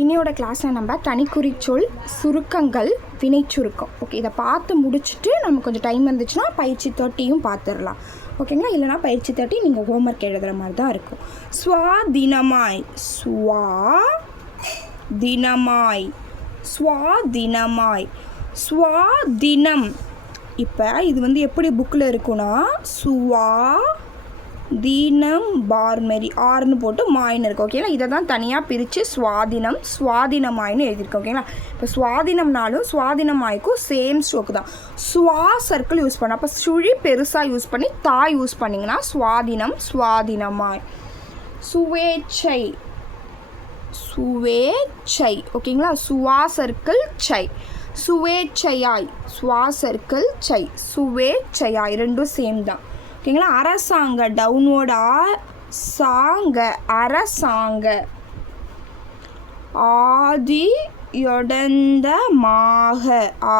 இன்னையோட கிளாஸில் நம்ம தனிக்குறிச்சொல் சுருக்கங்கள் வினை சுருக்கம் ஓகே இதை பார்த்து முடிச்சுட்டு நம்ம கொஞ்சம் டைம் இருந்துச்சுன்னா பயிற்சி தொட்டியும் பார்த்துடலாம். ஓகேங்களா இல்லைனா பயிற்சி தேர்ட்டி நீங்கள் ஹோம்ஒர்க் எழுதுகிற மாதிரி தான் இருக்கும். ஸ்வாதினமாய் ஸ்வா தினமாய் ஸ்வாதினமாய் ஸ்வாதினம் இப்போ இது வந்து எப்படி புக்கில் இருக்குன்னா சுவா தீனம் பார்மெரி ஆறுன்னு போட்டு மாயின்னு இருக்கும் ஓகேங்களா இதை தான் தனியாக பிரித்து சுவாதினம் சுவாதினமாயின்னு எழுதியிருக்கோம் ஓகேங்களா இப்போ சுவாதினம்னாலும் சுவாதினமாய்க்கும் சேம் ஸ்ட்ரோக்கு தான். சுவா சர்க்கிள் யூஸ் பண்ண. அப்போ சுழி பெருசாக யூஸ் பண்ணி தா யூஸ் பண்ணிங்கன்னா சுவாதினம் சுவாதினமாய். சுவேச்சை. சுவேச்சை ஓகேங்களா சுவா சர்க்கிள் சை. சுவேச்சையாய். சுவா சர்க்கிள் சை. சுவேச்சையாய் ரெண்டும் சேம் தான். ஓகேங்களா? அரசாங்க டவுன்வோர்டா சாங்க அரசாங்க. ஆதி யொடந்த மாக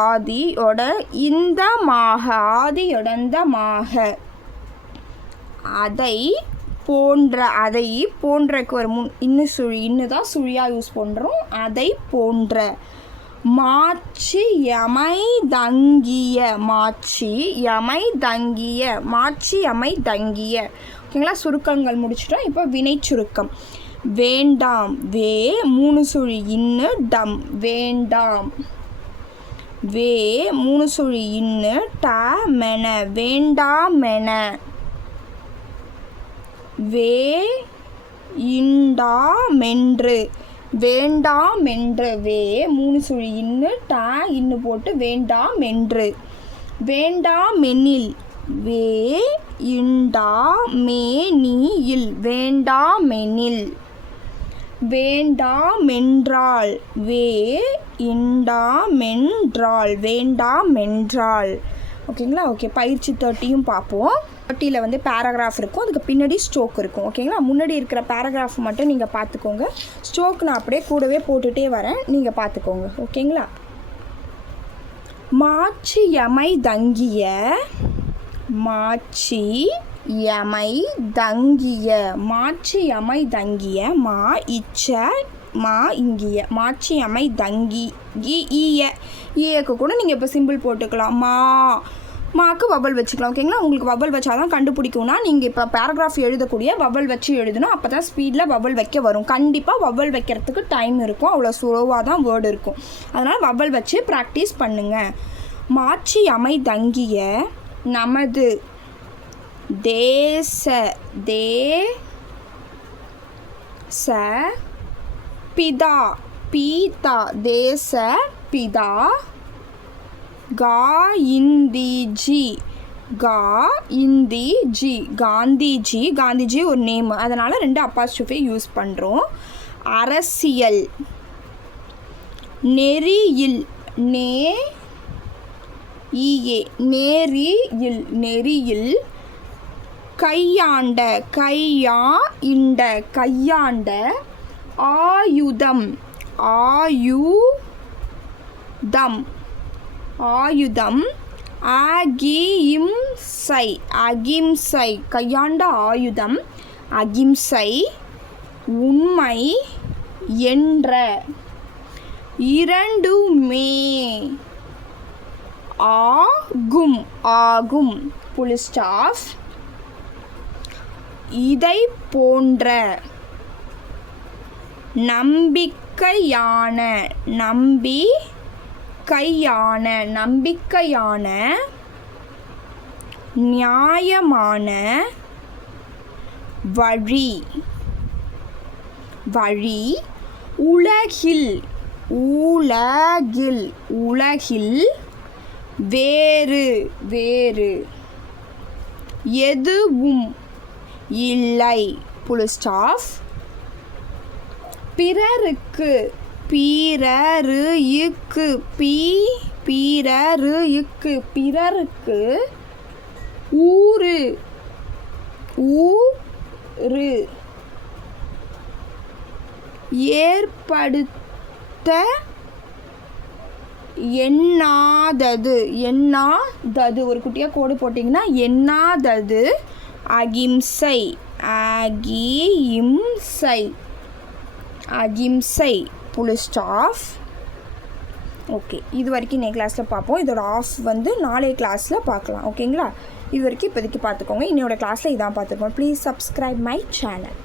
ஆதியொட இந்த மாக ஆதியொடந்த மாக அதை போன்ற அதை போன்றக்கு ஒரு முன் இன்னும் சுழி இன்னுதான் சுழியாக யூஸ் பண்ணுறோம் அதை போன்ற. மாட்சி யமை தங்கிய மாட்சி யமை தங்கிய மாட்சி யமை தங்கிய. ஓகேங்களா? சுருக்கங்கள் முடிச்சிட்டோம். இப்போ வினை சுருக்கம். வேண்டாம் வே மூணு சுழி இன்னு டம். வேண்டாம் வே மூணு சுழி இன்னு ட மென. வேண்டாமென வே இண்டாமென்று வேண்டாமென்று வே மூணு சுழி இன்னு டா இன்னு போட்டு வேண்டாமென்று. வேண்டாமெனில் வே இண்டா மே நீயில். வேண்டாமெனில் வேண்டாமென்றால் வே இண்டாமென்றால் வேண்டாமென்றால். ஓகேங்களா? ஓகே பயிற்சி தேர்ட்டியும் பார்ப்போம். தேர்ட்டியில் வந்து பேராகிராஃப் இருக்கும். அதுக்கு பின்னாடி ஸ்ட்ரோக் இருக்கும். ஓகேங்களா? முன்னாடி இருக்கிற பேராகிராஃப் மட்டும் நீங்கள் பார்த்துக்கோங்க. ஸ்ட்ரோக் நான் அப்படியே கூடவே போட்டுகிட்டே வரேன். நீங்கள் பார்த்துக்கோங்க. ஓகேங்களா? மாட்சி யமை தங்கிய மாச்சி யமை தங்கிய மாட்சி யமை தங்கிய மா இச்ச மா இங்கிய மாட்சி அமை தங்கி இ ஈய. ஈயக்கு கூட நீங்கள் இப்போ சிம்பிள் போட்டுக்கலாம். மா. மாக்கு வபல் வச்சுக்கலாம் ஓகேங்களா உங்களுக்கு வபல் வச்சா தான் கண்டுபிடிக்கும்னா நீங்கள் இப்போ பேராகிராஃப் எழுதக்கூடிய வவல் வச்சு எழுதணும். அப்போ தான் ஸ்பீடில் வபல் வைக்க வரும். கண்டிப்பாக வபல் வைக்கிறதுக்கு டைம் இருக்கும். அவ்வளோ ஸ்லோவாக தான் வேர்டு இருக்கும். அதனால் வபல் வச்சு ப்ராக்டிஸ் பண்ணுங்கள் மாட்சி அமை தங்கிய நமது தேச தே ச பிதா பீதா தேச பிதா கா இந்தி ஜி கா இந்தி ஜி காந்திஜி. காந்திஜி ஒரு நேம் அதனால் ரெண்டு அப்பாஸ்டிஃபை யூஸ் பண்ணுறோம் அரசியல் நெறியில் நே ஈயே நேரியில் நெறியில் கையாண்ட கையா இண்ட கையாண்ட ஆயுதம். ஆயுதம். ஆயுதம். அகிம்சை. அகிம்சை. கையாண்ட ஆயுதம். அகிம்சை. உண்மை என்ற. இரண்டுமே ஆகும். ஆகும். புலிஸ்டாஃப் இதை போன்ற. நம்பிக்கையான நம்பி கையான நம்பிக்கையான நியாயமான வழி. வழி உலகில் உலகில் உலகில் வேறு வேறு. எதுவும் இல்லை. புலிஸ்டாஃப் பிறருக்கு பிறரு இக்கு பி பிறரு இக்கு பிறருக்கு ஊரு ஊரு. ஏற்படுத்த எண்ணாதது எண்ணாதது. ஒரு குட்டியாக கோடு போட்டிங்கன்னா எண்ணாதது அகிம்சை அகிம்சை. அகிம்சை புல் ஸ்டாஃப் ஓகே இது வரைக்கும் இன்னைக்கு கிளாஸில் பார்ப்போம். இதோட ஆஃப் வந்து நாளைய கிளாஸில் பார்க்கலாம். ஓகேங்களா இது வரைக்கும் இப்போதைக்கு பார்த்துக்கோங்க. இன்னையோட கிளாஸில் இதான் பார்த்துக்கோங்க ப்ளீஸ் சப்ஸ்கிரைப் மை சேனல்